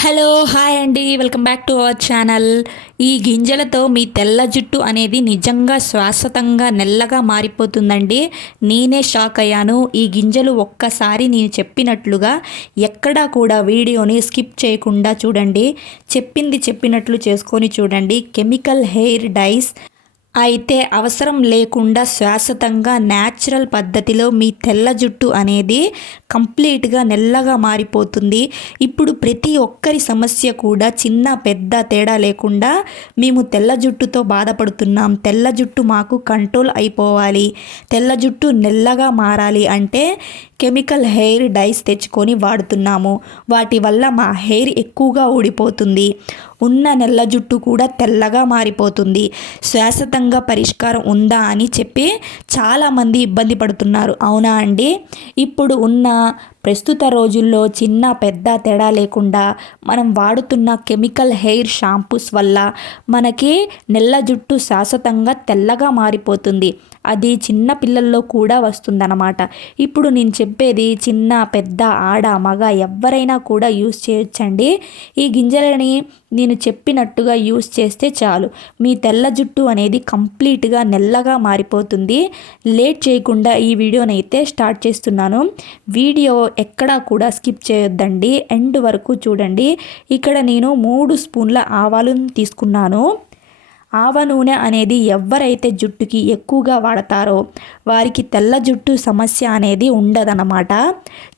Hello hi అండి, welcome back to our channel. ఈ గింజలతో మీ తెల్ల జుట్టు అనేది నిజంగా శాశ్వతంగా నల్లగా మారిపోతుందండి. నేనే షాక్ అయ్యాను. ఈ గింజలు ఒక్కసారి నేను చెప్పినట్లుగా ఎక్కడా కూడా వీడియోని స్కిప్ చేయకుండా చూడండి. చెప్పింది చెప్పినట్లు చేసుకొని చూడండి. కెమికల్ హెయిర్ డైస్ అయితే అవసరం లేకుండా శాశ్వతంగా న్యాచురల్ పద్ధతిలో మీ తెల్ల జుట్టు అనేది కంప్లీట్గా నల్లగా మారిపోతుంది. ఇప్పుడు ప్రతి ఒక్కరి సమస్య కూడా చిన్న పెద్ద తేడా లేకుండా మేము తెల్ల జుట్టుతో బాధపడుతున్నాం, తెల్ల జుట్టు మాకు కంట్రోల్ అయిపోవాలి, తెల్ల జుట్టు నల్లగా మారాలి అంటే కెమికల్ హెయిర్ డైస్ తెచ్చుకొని వాడుతున్నాము. వాటి వల్ల మా హెయిర్ ఎక్కువగా ఊడిపోతుంది, ఉన్న నల్ల జుట్టు కూడా తెల్లగా మారిపోతుంది. శాశ్వతంగా పరిష్కారం ఉందా అని చెప్పి చాలామంది ఇబ్బంది పడుతున్నారు. అవునా అండి? ఇప్పుడు ఉన్న ప్రస్తుత రోజుల్లో చిన్న పెద్ద తేడా లేకుండా మనం వాడుతున్న కెమికల్ హెయిర్ షాంపూస్ వల్ల మనకి నల్ల జుట్టు శాశ్వతంగా తెల్లగా మారిపోతుంది. అది చిన్న పిల్లల్లో కూడా వస్తుందన్నమాట. ఇప్పుడు నేను చెప్పేది చిన్న పెద్ద ఆడ మగ ఎవరైనా కూడా యూస్ చేయొచ్చండి. ఈ గింజలని నేను చెప్పినట్టుగా యూస్ చేస్తే చాలు, మీ తెల్ల జుట్టు అనేది కంప్లీట్గా నల్లగా మారిపోతుంది. లేట్ చేయకుండా ఈ వీడియోనైతే స్టార్ట్ చేస్తున్నాను. వీడియో ఎక్కడా కూడా స్కిప్ చేయొద్దండి, ఎండ్ వరకు చూడండి. ఇక్కడ నేను 3 స్పూన్ల ఆవాలను తీసుకున్నాను. ఆవ నూనె అనేది ఎవరైతే జుట్టుకి ఎక్కువగా వాడతారో వారికి తెల్ల జుట్టు సమస్య అనేది ఉండదన్నమాట.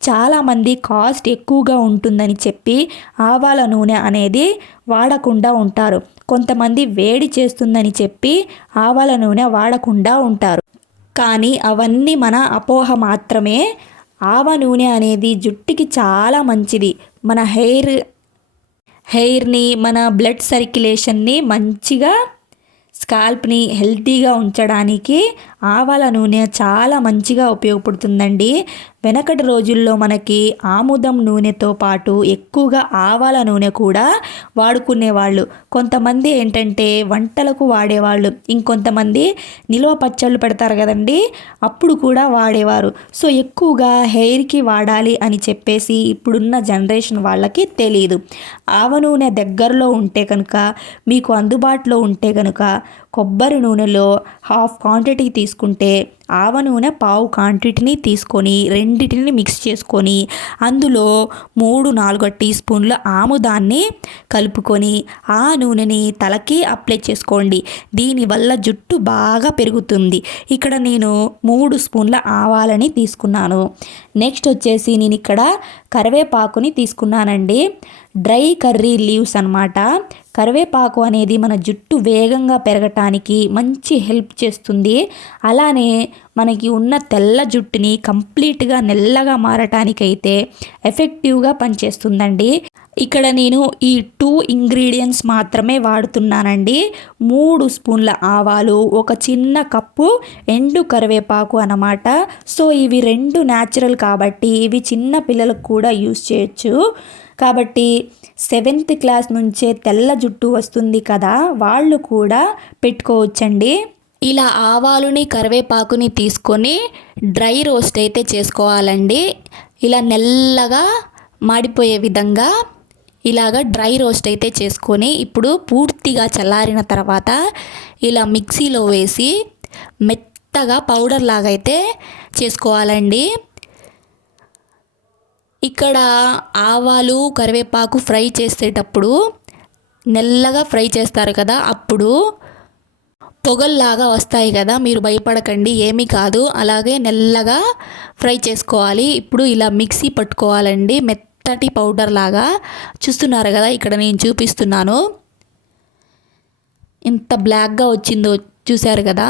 చాలామంది కాస్ట్ ఎక్కువగా ఉంటుందని చెప్పి ఆవాల నూనె అనేది వాడకుండా ఉంటారు. కొంతమంది వేడి చేస్తుందని చెప్పి ఆవాల నూనె వాడకుండా ఉంటారు. కానీ అవన్నీ మన అపోహ మాత్రమే. ఆవ నూనె అనేది జుట్టుకి చాలా మంచిది. మన హెయిర్ని మన బ్లడ్ సర్క్యులేషన్ని మంచిగా, స్కాల్ప్ని హెల్తీగా ఉంచడానికి ఆవాల నూనె చాలా మంచిగా ఉపయోగపడుతుందండి. వెనకటి రోజుల్లో మనకి ఆముదం నూనెతో పాటు ఎక్కువగా ఆవాల నూనె కూడా వాడుకునేవాళ్ళు. కొంతమంది ఏంటంటే వంటలకు వాడేవాళ్ళు, ఇంకొంతమంది నిల్వ పచ్చళ్ళు పెడతారు కదండి, అప్పుడు కూడా వాడేవారు. సో ఎక్కువగా హెయిర్కి వాడాలి అని చెప్పేసి ఇప్పుడున్న జనరేషన్ వాళ్ళకి తెలియదు. ఆవ నూనె దగ్గరలో ఉంటే కనుక, మీకు అందుబాటులో ఉంటే కనుక కొబ్బరి నూనెలో హాఫ్ క్వాంటిటీ తీసుకుంటే ఆవ నూనె పావు క్వాంటిటీని తీసుకొని రెండింటిని మిక్స్ చేసుకొని అందులో 3-4 టీ స్పూన్ల ఆముదాన్ని కలుపుకొని ఆ నూనెని తలకి అప్లై చేసుకోండి. దీనివల్ల జుట్టు బాగా పెరుగుతుంది. ఇక్కడ నేను 3 స్పూన్ల ఆవాలని తీసుకున్నాను. నెక్స్ట్ వచ్చేసి నేను ఇక్కడ కరివేపాకుని తీసుకున్నానండి. డ్రై కర్రీ లీవ్స్ అన్నమాట. కరివేపాకు అనేది మన జుట్టు వేగంగా పెరగటానికి మంచి హెల్ప్ చేస్తుంది. అలానే మనకి ఉన్న తెల్ల జుట్టుని కంప్లీట్గా నల్లగా మారటానికైతే ఎఫెక్టివ్గా పనిచేస్తుందండి. ఇక్కడ నేను ఈ 2 ఇంగ్రీడియంట్స్ మాత్రమే వాడుతున్నానండి. 3 స్పూన్ల ఆవాలు, ఒక చిన్న కప్పు ఎండు కరివేపాకు అన్నమాట. సో ఇవి 2 న్యాచురల్ కాబట్టి ఇవి చిన్న పిల్లలకు కూడా యూస్ చేయొచ్చు. కాబట్టి 7th క్లాస్ నుంచే తెల్ల జుట్టు వస్తుంది కదా, వాళ్ళు కూడా పెట్టుకోవచ్చండి. ఇలా ఆవాలుని కరివేపాకుని తీసుకొని డ్రై రోస్ట్ అయితే చేసుకోవాలండి. ఇలా నల్లగా మాడిపోయే విధంగా ఇలాగ డ్రై రోస్ట్ అయితే చేసుకొని ఇప్పుడు పూర్తిగా చల్లారిన తర్వాత ఇలా మిక్సీలో వేసి మెత్తగా పౌడర్ లాగా అయితే చేసుకోవాలండి. ఇక్కడ ఆవాలు కరివేపాకు ఫ్రై చేసేటప్పుడు నల్లగా ఫ్రై చేస్తారు కదా, అప్పుడు పొగల్లాగా వస్తాయి కదా, మీరు భయపడకండి, ఏమీ కాదు. అలాగే నల్లగా ఫ్రై చేసుకోవాలి. ఇప్పుడు ఇలా మిక్సీ పట్టుకోవాలండి, మెత్తటి పౌడర్ లాగా. చూస్తున్నారు కదా, ఇక్కడ నేను చూపిస్తున్నాను ఎంత బ్లాక్గా వచ్చిందో, చూశారు కదా.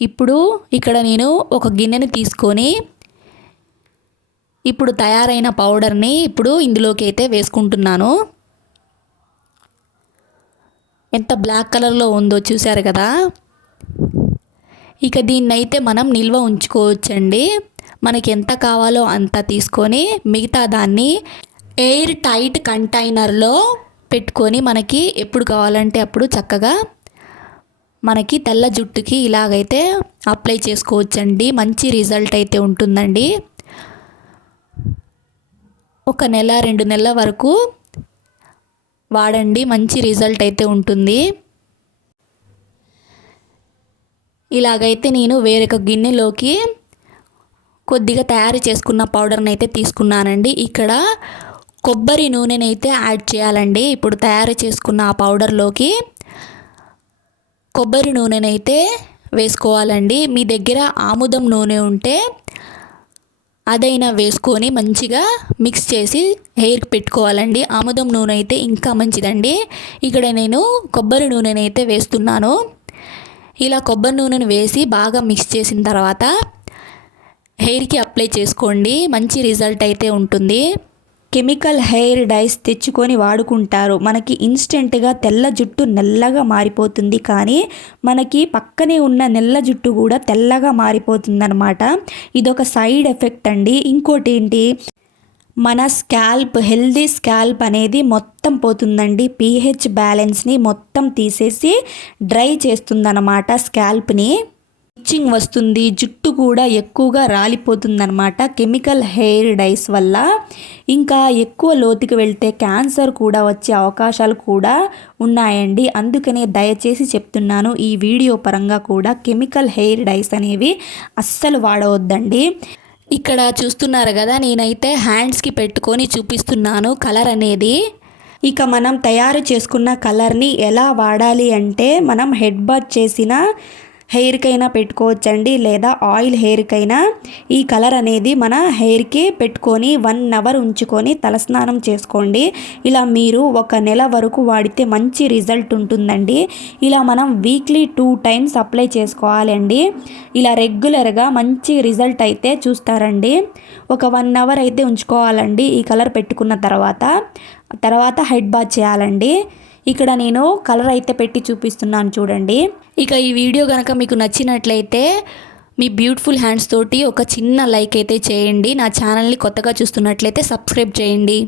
ఇప్పుడు ఇక్కడ నేను ఒక గిన్నెని తీసుకొని ఇప్పుడు తయారైన పౌడర్ని ఇప్పుడు ఇందులోకి అయితే వేసుకుంటున్నాను. ఎంత బ్లాక్ కలర్లో ఉందో చూశారు కదా. ఇక దీన్నైతే మనం నిల్వ ఉంచుకోవచ్చండి. మనకి ఎంత కావాలో అంత తీసుకొని మిగతా దాన్ని ఎయిర్ టైట్ కంటైనర్లో పెట్టుకొని మనకి ఎప్పుడు కావాలంటే అప్పుడు చక్కగా మనకి తెల్ల జుట్టుకి ఇలాగైతే అప్లై చేసుకోవచ్చండి. మంచి రిజల్ట్ అయితే ఉంటుందండి. 1 నెల 2 నెలల వరకు వాడండి, మంచి రిజల్ట్ అయితే ఉంటుంది. ఇలాగైతే నేను వేరొక గిన్నెలోకి కొద్దిగా తయారు చేసుకున్న పౌడర్ని అయితే తీసుకున్నానండి. ఇక్కడ కొబ్బరి నూనెనైతే యాడ్ చేయాలండి. ఇప్పుడు తయారు చేసుకున్న ఆ పౌడర్లోకి కొబ్బరి నూనెనైతే వేసుకోవాలండి. మీ దగ్గర ఆముదం నూనె ఉంటే అదైనా వేసుకొని మంచిగా మిక్స్ చేసి హెయిర్కి పెట్టుకోవాలండి. ఆముదం నూనె అయితే ఇంకా మంచిదండి. ఇక్కడ నేను కొబ్బరి నూనెనైతే వేస్తున్నాను. ఇలా కొబ్బరి నూనెను వేసి బాగా మిక్స్ చేసిన తర్వాత హెయిర్కి అప్లై చేసుకోండి, మంచి రిజల్ట్ అయితే ఉంటుంది. కెమికల్ హెయిర్ డైస్ తెచ్చుకొని వాడుకుంటారు. మనకి ఇన్స్టెంట్గా తెల్ల జుట్టు నల్లగా మారిపోతుంది, కానీ మనకి పక్కనే ఉన్న నల్ల జుట్టు కూడా తెల్లగా మారిపోతుందన్నమాట. ఇదొక సైడ్ ఎఫెక్ట్ అండి. ఇంకోటి ఏంటి, మన స్కాల్ప్, హెల్దీ స్కాల్ప్ అనేది మొత్తం పోతుందండి. పీహెచ్ బ్యాలెన్స్ని మొత్తం తీసేసి డ్రై చేస్తుందన్నమాట స్కాల్ప్ని. ఇచ్చింగ్ వస్తుంది, జుట్టు కూడా ఎక్కువగా రాలిపోతుందన్నమాట కెమికల్ హెయిర్ డైస్ వల్ల. ఇంకా ఎక్కువ లోతుకి వెళ్తే క్యాన్సర్ కూడా వచ్చే అవకాశాలు కూడా ఉన్నాయండి. అందుకనే దయచేసి చెప్తున్నాను, ఈ వీడియో పరంగా కూడా కెమికల్ హెయిర్ డైస్ అనేవి అస్సలు వాడవద్దండి. ఇక్కడ చూస్తున్నారు కదా, నేనైతే హ్యాండ్స్కి పెట్టుకొని చూపిస్తున్నాను కలర్ అనేది. ఇక మనం తయారు చేసుకున్న కలర్ని ఎలా వాడాలి అంటే, మనం హెడ్ బాత్ చేసిన హెయిర్కైనా పెట్టుకోవచ్చండి, లేదా ఆయిల్ హెయిర్కైనా ఈ కలర్ అనేది మన హెయిర్కి పెట్టుకొని 1 అవర్ ఉంచుకొని తలస్నానం చేసుకోండి. ఇలా మీరు 1 నెల వరకు వాడితే మంచి రిజల్ట్ ఉంటుందండి. ఇలా మనం వీక్లీ 2 టైమ్స్ అప్లై చేసుకోవాలి అండి. ఇలా రెగ్యులర్గా మంచి రిజల్ట్ అయితే చూస్తారండి. ఒక 1 అవర్ అయితే ఉంచుకోవాలండి ఈ కలర్ పెట్టుకున్న తర్వాత హెడ్ బాత్ చేయాలండి. ఇక్కడ నేను కలర్ అయితే పెట్టి చూపిస్తున్నాను చూడండి. ఇక ఈ వీడియో కనుక మీకు నచ్చినట్లయితే మీ బ్యూటిఫుల్ హ్యాండ్స్ తోటి ఒక చిన్న లైక్ అయితే చేయండి. నా ఛానల్ని కొత్తగా చూస్తున్నట్లయితే సబ్స్క్రైబ్ చేయండి.